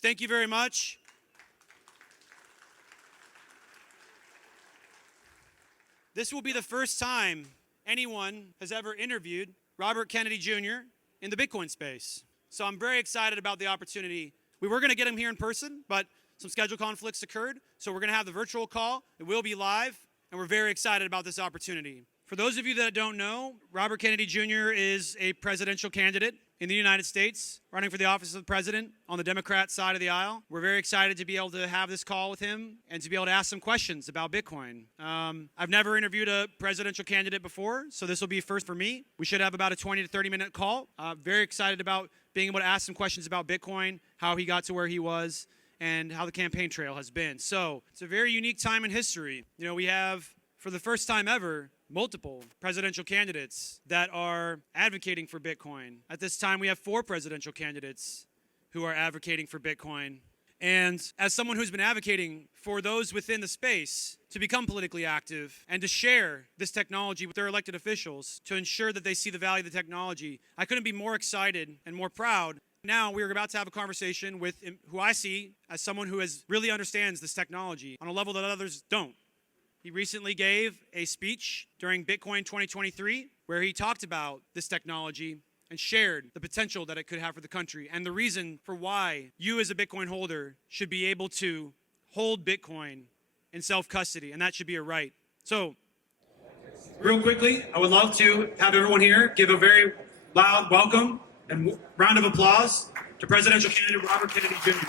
Thank you very much. This will be the first time anyone has ever interviewed Robert Kennedy Jr. in the Bitcoin space. So I'm very excited about the opportunity. We were going to get him here in person, but some schedule conflicts occurred. So we're going to have the virtual call. It will be live, and we're very excited about this opportunity. For those of you that don't know, Robert Kennedy Jr. is a presidential candidate in the United States, running for the office of the president on the Democrat side of the aisle. We're very excited to be able to have this call with him and to be able to ask some questions about Bitcoin. I've never interviewed a presidential candidate before, so this will be first for me. We should have about a 20 to 30 minute call. Very excited about being able to ask some questions about Bitcoin, how he got to where he was, and how the campaign trail has been. So it's a very unique time in history. You know, we have, for the first time ever, multiple presidential candidates that are advocating for Bitcoin. At this time, we have 4 presidential candidates who are advocating for Bitcoin. And as someone who's been advocating for those within the space to become politically active and to share this technology with their elected officials to ensure that they see the value of the technology, I couldn't be more excited and more proud. Now we're about to have a conversation with who I see as someone who really understands this technology on a level that others don't. He recently gave a speech during Bitcoin 2023 where he talked about this technology and shared the potential that it could have for the country and the reason for why you as a Bitcoin holder should be able to hold Bitcoin in self-custody, and that should be a right. So, real quickly, I would love to have everyone here give a very loud welcome and round of applause to presidential candidate Robert Kennedy Jr.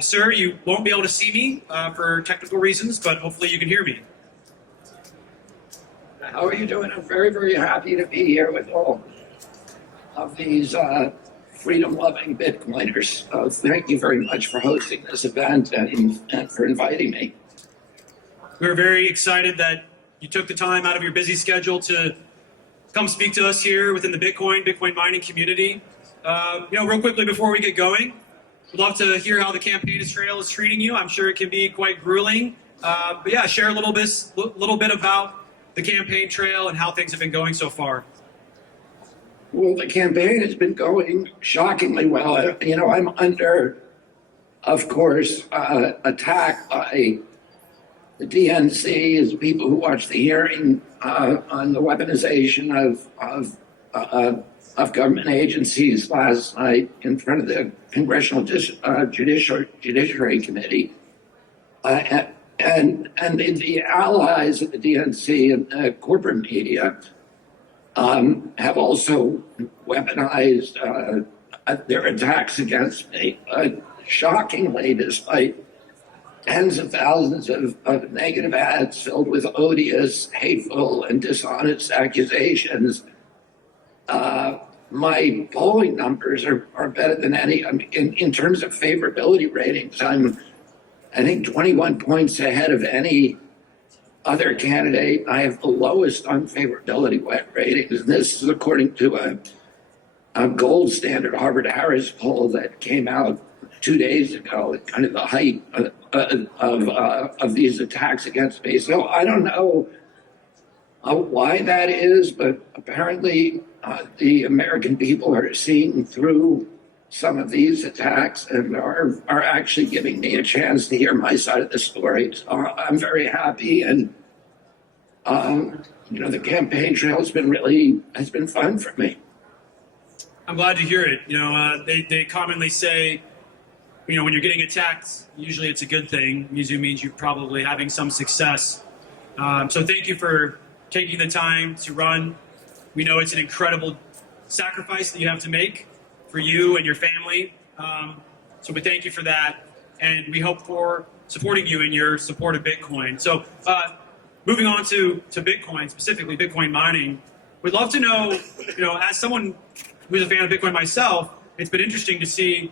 Sir, you won't be able to see me for technical reasons, but hopefully you can hear me. How are you doing? I'm very, very happy to be here with all of these freedom-loving Bitcoiners. Thank you very much for hosting this event and for inviting me. We're very excited that you took the time out of your busy schedule to come speak to us here within the Bitcoin mining community. Real quickly before we get going, we'd love to hear how the campaign trail is treating you. I'm sure it can be quite grueling. But yeah, share a little bit about the campaign trail and how things have been going so far. Well, the campaign has been going shockingly well. I'm under, of course, attack by the DNC as people who watched the hearing on the weaponization of government agencies last night in front of the Congressional Judiciary Committee. And the allies of the DNC and the corporate media have also weaponized their attacks against me. Shockingly, despite tens of thousands of negative ads filled with odious, hateful, and dishonest accusations, my polling numbers are better than any. I mean, in terms of favorability ratings, I think 21 points ahead of any other candidate. I have the lowest unfavorability ratings. And this is according to a gold standard Harvard-Harris poll that came out 2 days ago at kind of the height of these attacks against me. So I don't know why that is, but apparently the American people are seeing through some of these attacks and are actually giving me a chance to hear my side of the story. So I'm very happy, and the campaign trail has been fun for me. I'm glad to hear it. They commonly say, when you're getting attacked, usually it's a good thing. Usually means you're probably having some success. So thank you for taking the time to run. We know it's an incredible sacrifice that you have to make for you and your family. So we thank you for that. And we hope for supporting you in your support of Bitcoin. So moving on to Bitcoin, specifically Bitcoin mining, we'd love to know, as someone who's a fan of Bitcoin myself, it's been interesting to see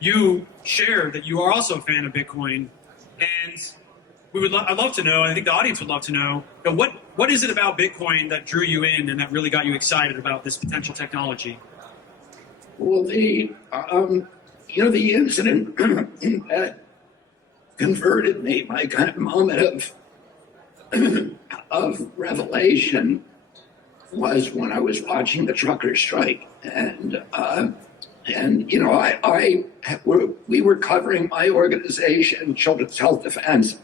you share that you are also a fan of Bitcoin. And I'd love to know, and I think the audience would love to know, what is it about Bitcoin that drew you in and that really got you excited about this potential technology? Well, the incident that converted me, my kind of moment of revelation, was when I was watching the trucker strike, and you know, we were covering my organization, Children's Health Defense,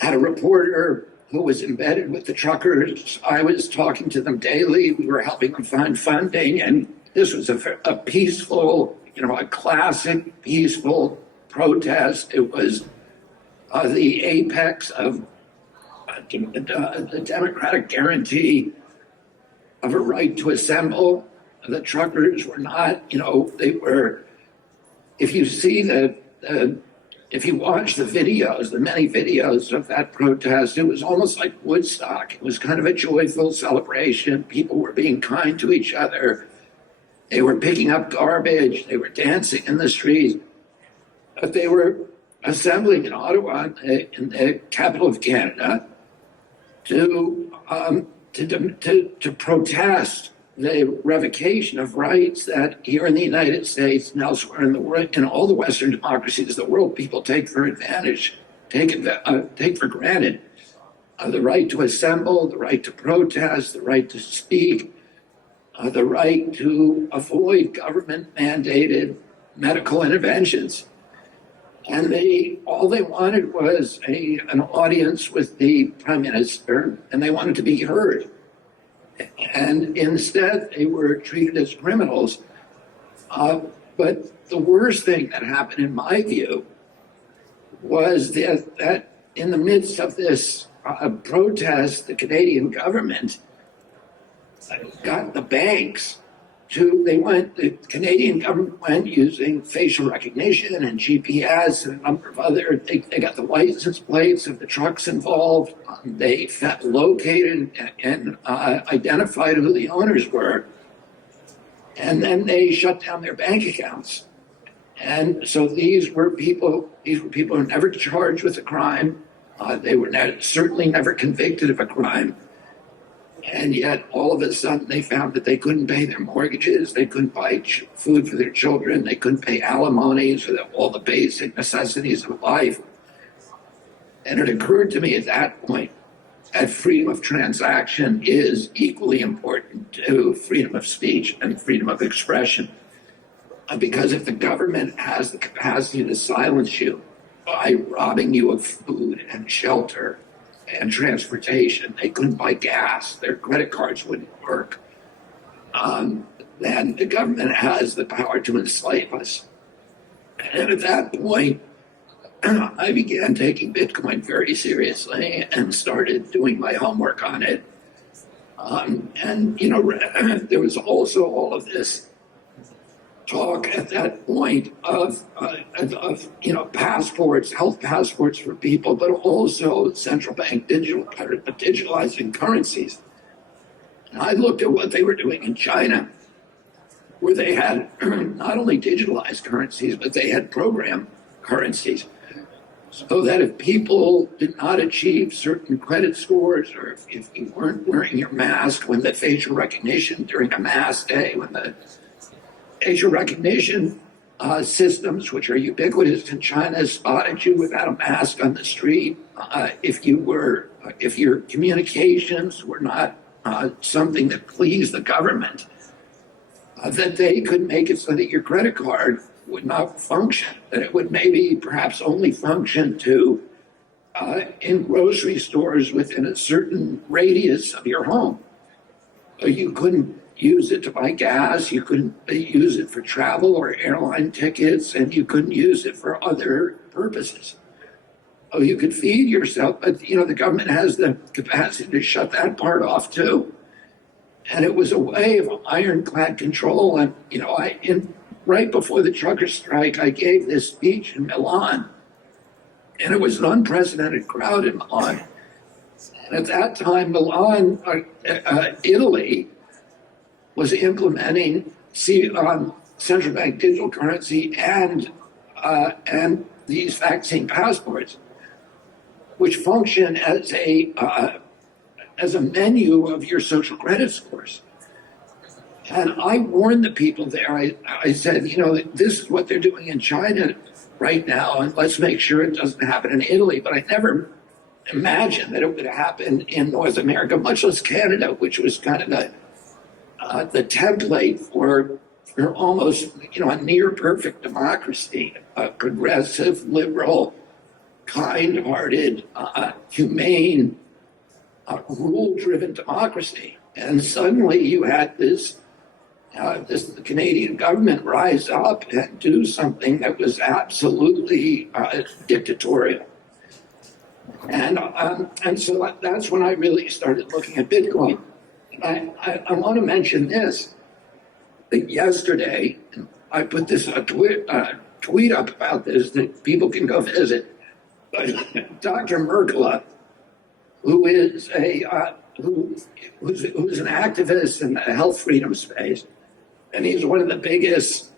had a reporter who was embedded with the truckers. I was talking to them daily. We were helping them find funding, and this was a peaceful, you know, a classic peaceful protest. It was the apex of the democratic guarantee of a right to assemble. The truckers were not, you know, they were, if you see if you watch the videos, the many videos of that protest, it was almost like Woodstock. It was kind of a joyful celebration. People were being kind to each other. They were picking up garbage. They were dancing in the streets. But they were assembling in Ottawa, in the capital of Canada, to protest the revocation of rights that here in the United States and elsewhere in the world, in all the Western democracies of the world, people take for granted. The right to assemble, the right to protest, the right to speak, the right to avoid government-mandated medical interventions. And all they wanted was an audience with the Prime Minister, and they wanted to be heard. And instead, they were treated as criminals. But the worst thing that happened, in my view, was that in the midst of this protest, the Canadian government got the banks the Canadian government went using facial recognition and GPS and a number of other, they got the license plates of the trucks involved. They located and identified who the owners were. And then they shut down their bank accounts. And so these were people who never charged with a crime. They were certainly never convicted of a crime. And yet, all of a sudden, they found that they couldn't pay their mortgages, they couldn't buy food for their children, they couldn't pay alimonies for all the basic necessities of life. And it occurred to me at that point that freedom of transaction is equally important to freedom of speech and freedom of expression. Because if the government has the capacity to silence you by robbing you of food and shelter and transportation, they couldn't buy gas, their credit cards wouldn't work, then the government has the power to enslave us. And at that point, I began taking Bitcoin very seriously and started doing my homework on it. And, you know, there was also all of this talk at that point of you know, passports, health passports for people, but also central bank digitalizing currencies. And I looked at what they were doing in China, where they had not only digitalized currencies, but they had program currencies. So that if people did not achieve certain credit scores, or if you weren't wearing your mask when the facial recognition during a mask day, when the facial recognition systems, which are ubiquitous in China, spotted you without a mask on the street, if your communications were not something that pleased the government, that they could make it so that your credit card would not function, that it would maybe perhaps only function to in grocery stores within a certain radius of your home. You couldn't use it to buy gas, you couldn't use it for travel or airline tickets, and you couldn't use it for other purposes. Oh, you could feed yourself, but you know, the government has the capacity to shut that part off too. And it was a way of ironclad control. And you know, right before the trucker strike, I gave this speech in Milan, and it was an unprecedented crowd in Milan. And at that time, Milan, Italy, was implementing central bank digital currency and these vaccine passports, which function as a menu of your social credit scores. And I warned the people there. I said, you know, this is what they're doing in China right now, and let's make sure it doesn't happen in Italy. But I never imagine that it would happen in North America, much less Canada, which was kind of the template for almost, a near perfect democracy, a progressive, liberal, kind-hearted, humane, rule-driven democracy. And suddenly you had this Canadian government rise up and do something that was absolutely dictatorial. And so that's when I really started looking at Bitcoin. I want to mention this. That yesterday, I put this tweet up about this that people can go visit. But Dr. Merkle, who is who's an activist in the health freedom space, and he's one of the biggest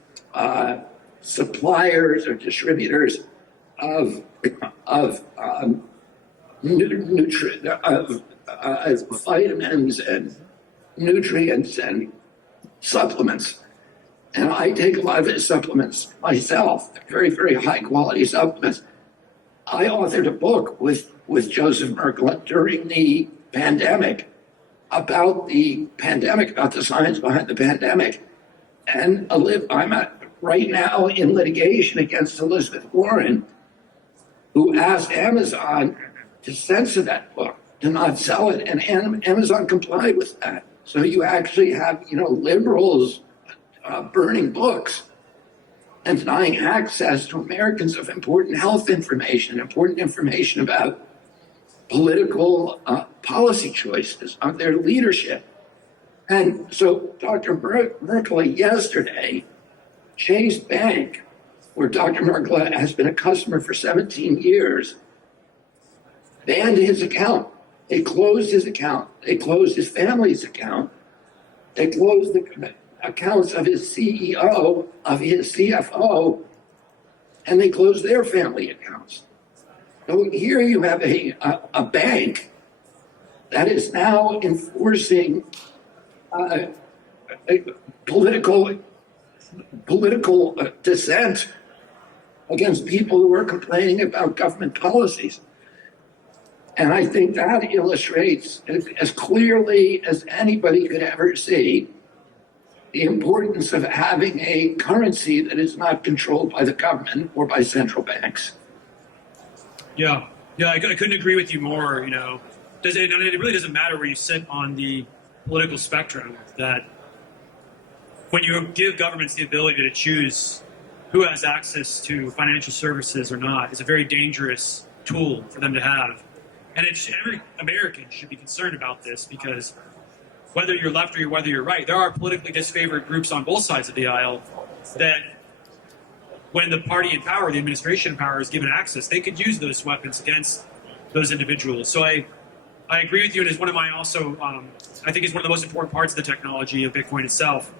suppliers or distributors of vitamins and nutrients and supplements. And I take a lot of his supplements myself, very, very high quality supplements. I authored a book with Joseph Merkle during the pandemic about the science behind the pandemic. And I'm right now in litigation against Elizabeth Warren, who asked Amazon to censor that book, to not sell it, and Amazon complied with that. So you actually have, liberals burning books and denying access to Americans of important health information, important information about political policy choices, of their leadership. And so Dr. Merkle yesterday, Chase Bank, where Dr. Merkle has been a customer for 17 years, banned his account. They closed his account. They closed his family's account. They closed the accounts of his CEO, of his CFO, and they closed their family accounts. So here you have a bank that is now enforcing political dissent against people who are complaining about government policies. And I think that illustrates as clearly as anybody could ever see the importance of having a currency that is not controlled by the government or by central banks. Yeah, I couldn't agree with you more. It really doesn't matter where you sit on the political spectrum, that when you give governments the ability to choose who has access to financial services or not, it's a very dangerous tool for them to have. And every American should be concerned about this, because whether you're left or whether you're right, there are politically disfavored groups on both sides of the aisle that, when the party in power, the administration in power, is given access, they could use those weapons against those individuals. So I agree with you, and it's one of my also, I think it's one of the most important parts of the technology of Bitcoin itself.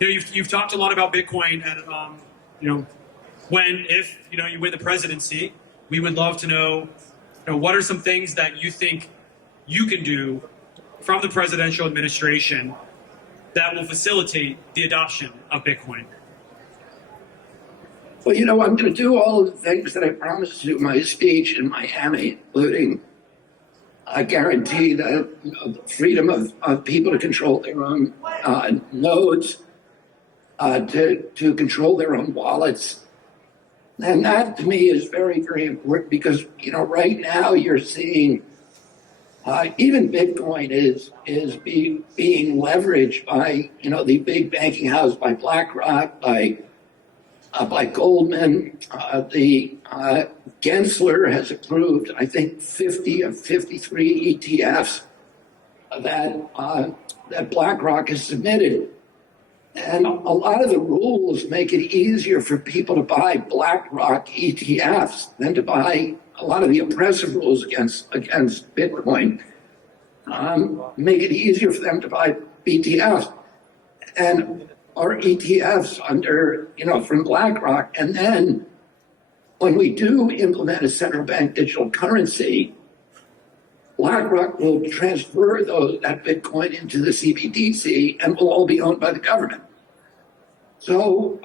You've talked a lot about Bitcoin, and if you win the presidency, we would love to know, what are some things that you think you can do from the presidential administration that will facilitate the adoption of Bitcoin? Well, I'm going to do all of the things that I promised to do in my speech in Miami, including guarantee the freedom of people to control their own nodes, to control their own wallets. And that, to me, is very, very important because, right now you're seeing even Bitcoin is being leveraged by, the big banking house, by BlackRock, by Goldman. The Gensler has approved, I think, 50 of 53 ETFs that BlackRock has submitted. And a lot of the rules make it easier for people to buy BlackRock ETFs than to buy a lot of the oppressive rules against Bitcoin. Make it easier for them to buy BTFs and or ETFs from BlackRock. And then when we do implement a central bank digital currency, BlackRock will transfer that Bitcoin into the CBDC and will all be owned by the government. So,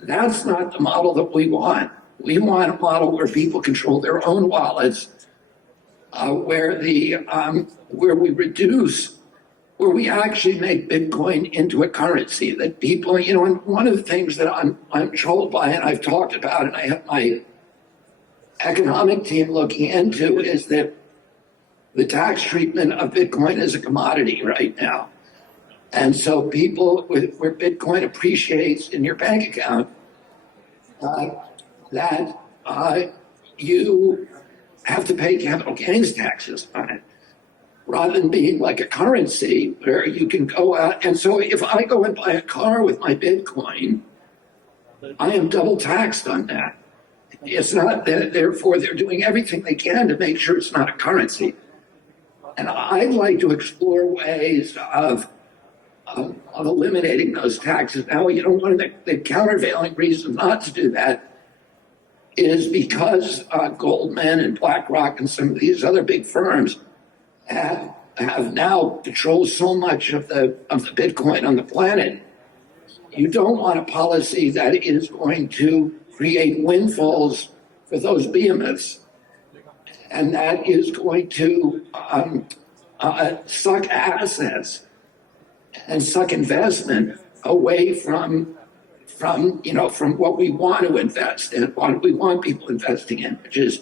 that's not the model that we want. We want a model where people control their own wallets, where we actually make Bitcoin into a currency that people, and one of the things that I'm troubled by, and I've talked about, and I have my economic team looking into, is that the tax treatment of Bitcoin is a commodity right now. And so people, where Bitcoin appreciates in your bank account, that you have to pay capital gains taxes on it, rather than being like a currency where you can go out. And so if I go and buy a car with my Bitcoin, I am double taxed on that. It's not that, therefore they're doing everything they can to make sure it's not a currency. And I'd like to explore ways of eliminating those taxes. Now, one of the countervailing reasons not to do that is because Goldman and BlackRock and some of these other big firms have now controlled so much of the Bitcoin on the planet. You don't want a policy that is going to create windfalls for those behemoths, and that is going to suck assets and suck investment away from what we want to invest in, what we want people investing in, which is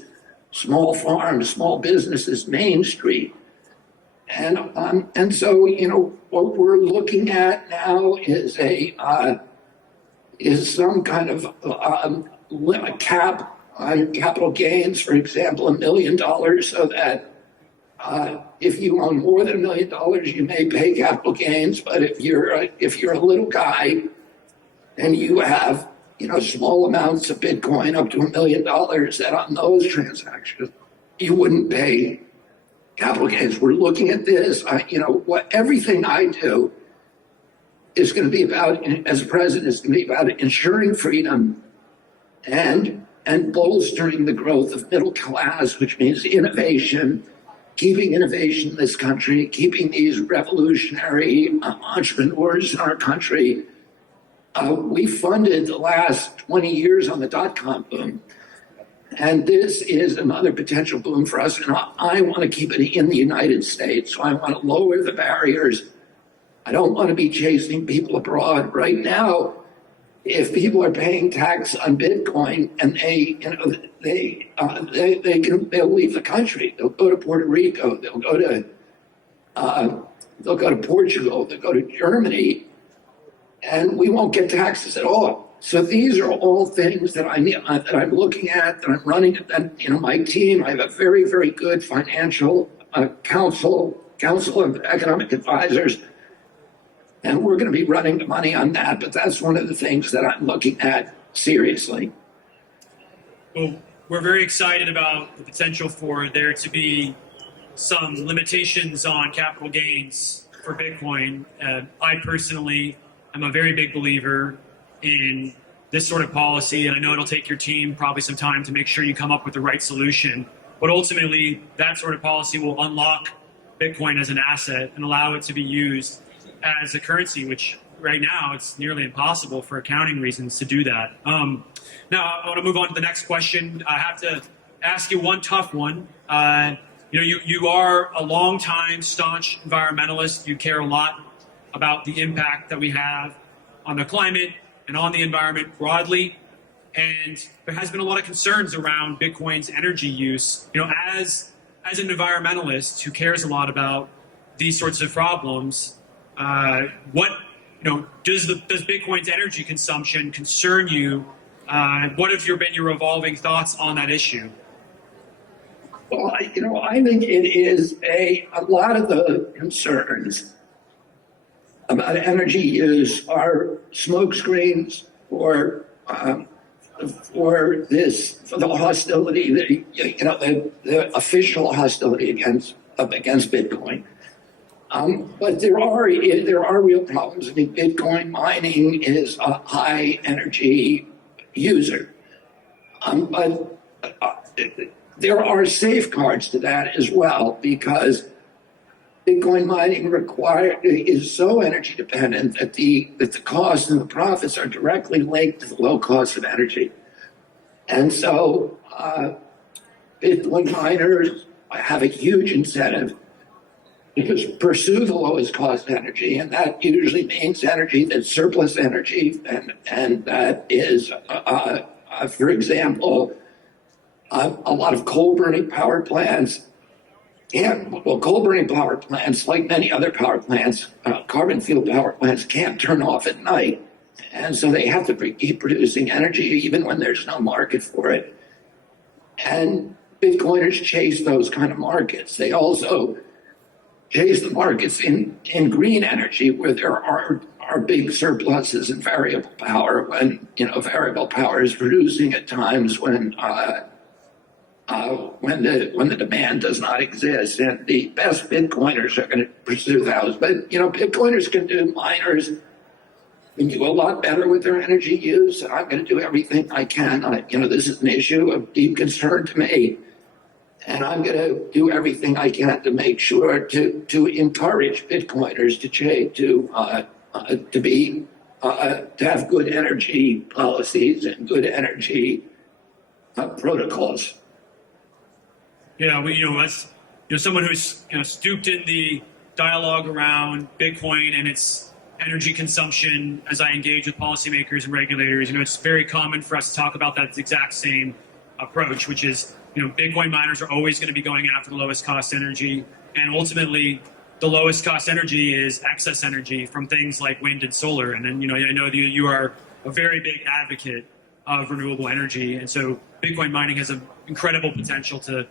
small farms, small businesses, Main Street. And so, what we're looking at now is some kind of limit cap on capital gains, for example, $1 million, so that if you own more than $1 million, you may pay capital gains. But if you're a little guy and you have small amounts of Bitcoin up to $1 million, that on those transactions you wouldn't pay capital gains. We're looking at this. Everything I do is going to be about, as a president, is going to be about ensuring freedom and bolstering the growth of middle class, which means innovation, keeping innovation in this country, keeping these revolutionary entrepreneurs in our country. We funded the last 20 years on the dot-com boom. And this is another potential boom for us. And I want to keep it in the United States. So I want to lower the barriers. I don't want to be chasing people abroad. Right now, if people are paying tax on Bitcoin and they'll leave the country. They'll go to Puerto Rico. They'll go to Portugal. They'll go to Germany, and we won't get taxes at all. So these are all things that I'm looking at, that I'm running. That my team. I have a very, very good financial council of economic advisors, and we're going to be running the money on that. But that's one of the things that I'm looking at seriously. Well, we're very excited about the potential for there to be some limitations on capital gains for Bitcoin. I personally am a very big believer in this sort of policy, and I know it'll take your team probably some time to make sure you come up with the right solution. But ultimately, that sort of policy will unlock Bitcoin as an asset and allow it to be used as a currency, which right now it's nearly impossible for accounting reasons to do that. Now, I want to move on to the next question. I have to ask you one tough one. You are a long-time staunch environmentalist. You care a lot about the impact that we have on the climate and on the environment broadly. And there has been a lot of concerns around Bitcoin's energy use. As an environmentalist who cares a lot about these sorts of problems, does Bitcoin's energy consumption concern you? What have been your evolving thoughts on that issue? Well, I think it is a lot of the concerns about energy use are smokescreens for the hostility, the official hostility against Bitcoin. But there are real problems. I mean, Bitcoin mining is a high energy user, but there are safeguards to that as well, because Bitcoin mining is so energy dependent that the cost and the profits are directly linked to the low cost of energy. And so Bitcoin miners have a huge incentive to just pursue the lowest cost energy, and that usually means energy that's surplus energy, and that is, for example, a lot of coal burning power plants. Coal burning power plants, like many other power plants, carbon fuel power plants, can't turn off at night. And so they have to keep producing energy even when there's no market for it. And Bitcoiners chase those kind of markets. They also chase the markets in green energy, where there are big surpluses in variable power, when variable power is producing at times when the demand does not exist. And the best Bitcoiners are going to pursue those. But Bitcoiners miners can do a lot better with their energy use, and I'm going to do everything I can. This is an issue of deep concern to me, and I'm going to do everything I can to make sure to encourage Bitcoiners to have good energy policies and good energy protocols. Yeah, as someone who's stooped in the dialogue around Bitcoin and its energy consumption, as I engage with policymakers and regulators, it's very common for us to talk about that exact same approach, which is, Bitcoin miners are always going to be going after the lowest cost energy, and ultimately, the lowest cost energy is excess energy from things like wind and solar. And then, I know that you are a very big advocate of renewable energy, and so Bitcoin mining has an incredible potential to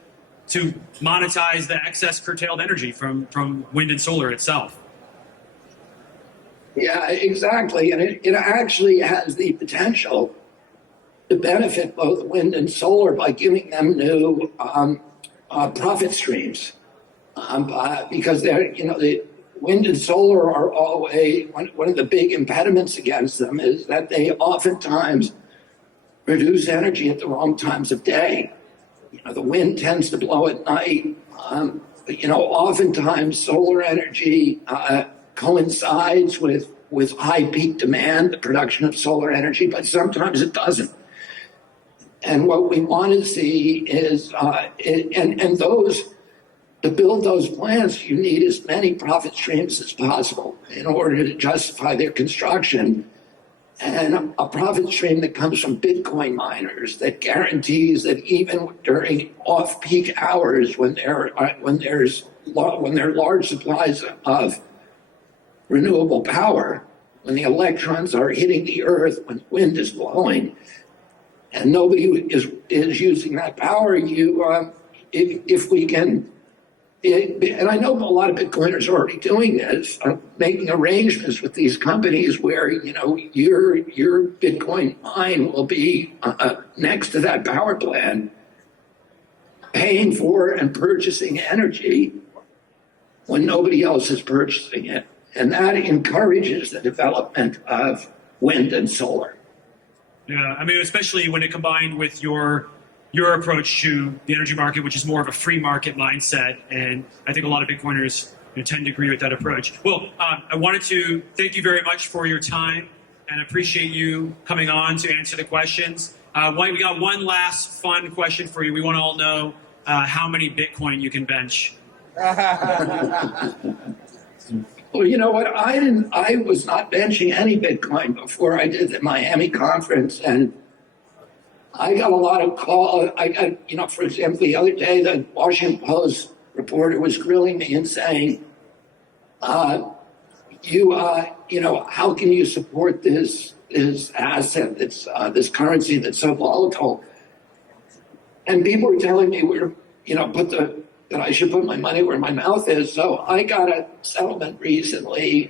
monetize the excess curtailed energy from wind and solar itself. Yeah, exactly. And it actually has the potential to benefit both wind and solar by giving them new profit streams. Because the wind and solar are always, one of the big impediments against them is that they oftentimes produce energy at the wrong times of day. The wind tends to blow at night. Oftentimes solar energy coincides with high peak demand, the production of solar energy, but sometimes it doesn't. And what we want to see is, to build those plants, you need as many profit streams as possible in order to justify their construction. And a profit stream that comes from Bitcoin miners that guarantees that even during off-peak hours, when there are large supplies of renewable power, when the electrons are hitting the earth, when wind is blowing, and nobody is using that power, if we can. And I know a lot of Bitcoiners are already doing this, making arrangements with these companies where your Bitcoin mine will be next to that power plant, paying for and purchasing energy when nobody else is purchasing it, and that encourages the development of wind and solar. Yeah, especially when it combined with your approach to the energy market, which is more of a free market mindset. And I think a lot of Bitcoiners tend to agree with that approach. Well, I wanted to thank you very much for your time and appreciate you coming on to answer the questions. We got one last fun question for you. We want to all know how many Bitcoin you can bench. Well, you know what? I was not benching any Bitcoin before I did the Miami conference, and I got a lot of calls. I got, for example, the other day, the Washington Post reporter was grilling me and saying, how can you support this asset, this currency that's so volatile? And people were telling me that I should put my money where my mouth is. So I got a settlement recently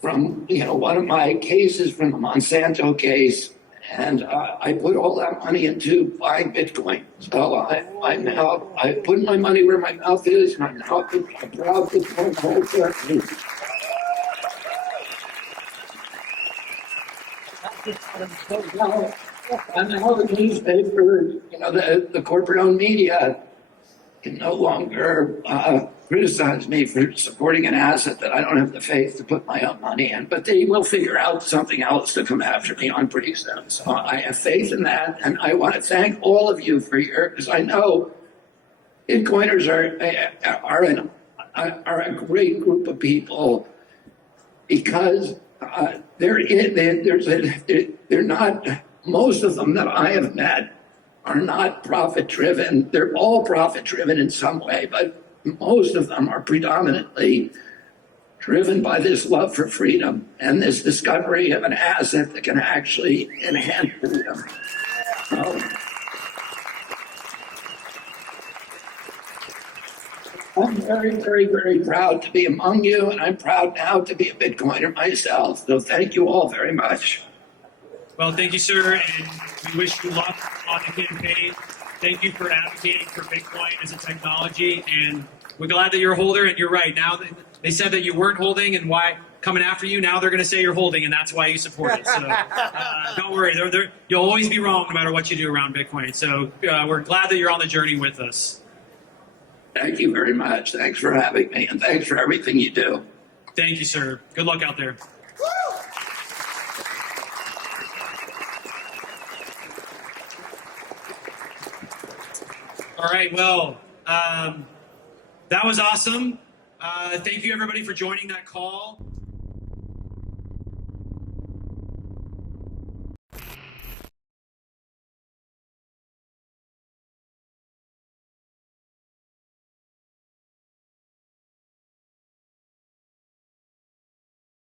from one of my cases, from the Monsanto case. And I put all that money into buying Bitcoin. So I put my money where my mouth is, and I'm now a proud Bitcoin holder. I'm now the newspaper, the corporate-owned media can no longer criticize me for supporting an asset that I don't have the faith to put my own money in. But they will figure out something else to come after me on pretty soon. So I have faith in that, and I want to thank all of you for your, because I know Bitcoiners are a great group of people because they're not, most of them that I have met are not profit driven. They're all profit driven in some way, but most of them are predominantly driven by this love for freedom and this discovery of an asset that can actually enhance freedom. I'm very, very, very proud to be among you, and I'm proud now to be a Bitcoiner myself. So thank you all very much. Well, thank you, sir, and we wish you luck on the campaign. Thank you for advocating for Bitcoin as a technology, and we're glad that you're a holder. And you're right. Now they said that you weren't holding, and why coming after you? Now they're going to say you're holding, and that's why you support it. So don't worry, you'll always be wrong no matter what you do around Bitcoin. So we're glad that you're on the journey with us. Thank you very much. Thanks for having me, and thanks for everything you do. Thank you, sir. Good luck out there. All right, well, that was awesome. Thank you, everybody, for joining that call.